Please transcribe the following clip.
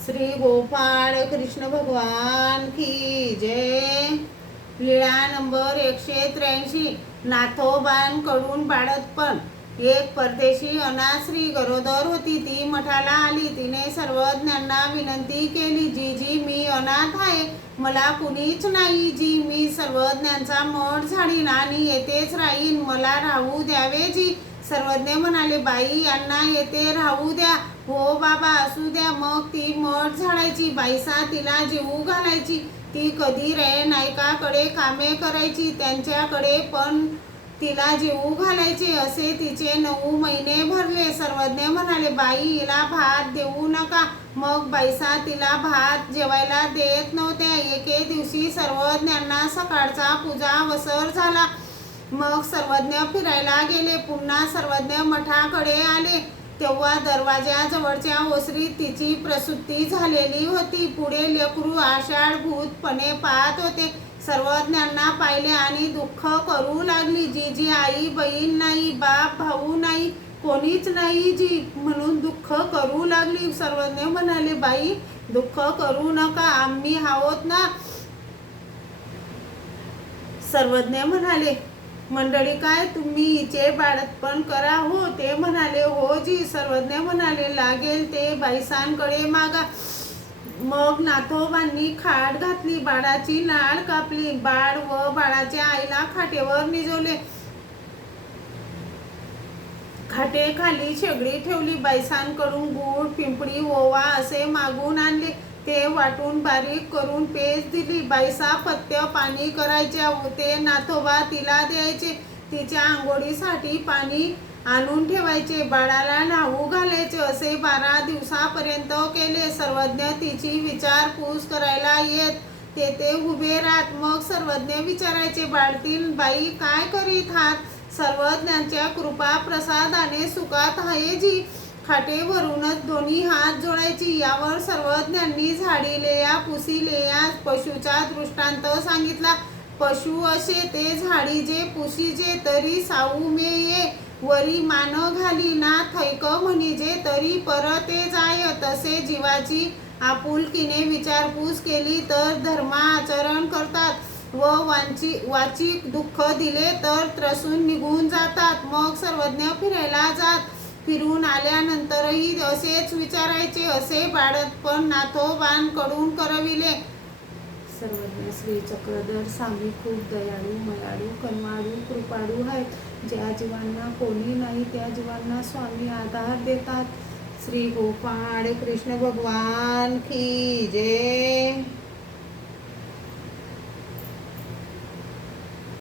श्री गोपाळ कृष्ण भगवान की जय। लीळा नंबर 183। नाथोबांकडून बाळंतपण। एक परदेशी अनाथ स्त्री गरोदर होती। ती मठाला आली। तिने सर्वज्ञांना विनंती केली, जी मी अनाथ आहे, मला कुणीच नाही, जी मी सर्वज्ञांचा मठ झाडीन आणि येथेच राहीन, मला राहू द्यावे जी। सर्वज्ञ म्हणाले, बाई यांना येथे राहू द्या। हो बाबा, असू द्या। मग ती मठ झाडायची, बाईसा तिला जेवू घालायची, ती कधी रे नायकाकडे कामे करायची, त्यांच्याकडे पण तिला जेवू घालायचे। असे तिचे 9 महिने भरले। सर्वज्ञ म्हणाले, बाई हिला भात देऊ नका। मग बाईसा तिला भात जेवायला देत नव्हत्या। एके दिवशी सर्वज्ञांना सकाळचा पूजावसर झाला। मग सर्वज्ञ फिरायला गेले। पुन्हा सर्वज्ञ मठाकडे आले तेव्हा दरवाजाजवळच्या ओसरीत तिची प्रसूती झालेली होती। पुढे लेकरू आषाढभूतपणे पाहत होते। सर्वज्ञांना पाहिले आणि दुःख करू लागली। जी आई बहीण नाही, बाप भाऊ नाही, कोणीच नाही जी, म्हणून दुःख करू लागली। सर्वज्ञ म्हणाले, बाई दुःख करू नका, आम्ही आहोत ना। सर्वज्ञ म्हणाले, मंडळी काय तुम्ही हिचे बाळंतपण करा। हो ते म्हणाले, हो जी। सर्वज्ञ म्हणाले, लागेल ते बाईसांकडे मागा। मग नाथोबांनी खाट घातली, बाळाची नाळ कापली, बाळ व बाळाच्या आईला खाटेवर निजवले, खाटेखाली शेगडी ठेवली, बाईसांकडून गूळ पिंपळी ओवा असे मागून आणले, ते वाटून बारीक करून पेज दिली। बाईसा पथ्य पाणी करायच्या, ते नाथोबा तिला द्यायचे, तिच्या आंघोळीसाठी पाणी आणून ठेवायचे, बाळाला न्हाऊ घालायचे। असे 12 दिवसापर्यंत केले। सर्वज्ञ तिची विचारपूस करायला येत, तेथे उभे राहत। मग सर्वज्ञ विचारायचे, बाळतील बाई काय करीत आहात? सर्वज्ञांच्या कृपा प्रसादाने सुखात आहे जी। खाटेवरूनच दोन्ही हात जोडायची। यावर सर्वज्ञांनी झाडीलेया पुसिलेया पशुचा दृष्टांत सांगितला। पशु असे ते झाडीजे पुसिजे, तरी साऊमेये वरी मान घाली ना, थैक म्हणीजे तरी परते जाय। तसे जीवाची आपुलकीने विचारपूस केली तर धर्माचरण करतात व वाचिक दुःख दिले तर त्रसून निघून जातात। मग सर्वज्ञ फिरायला जात। फिरून आल्यानंतरही असेच विचारायचे। असे बाळंतपण नाथोबांकडून करविले। सर्वज्ञ श्री चक्रधर स्वामी खूप दयाळू, मयाळू, कनवाळू, कृपाळू आहेत। ज्या जीवांना कोणी नाही त्या जीवांना स्वामी आधार देतात। श्री गोपाळ कृष्ण भगवान की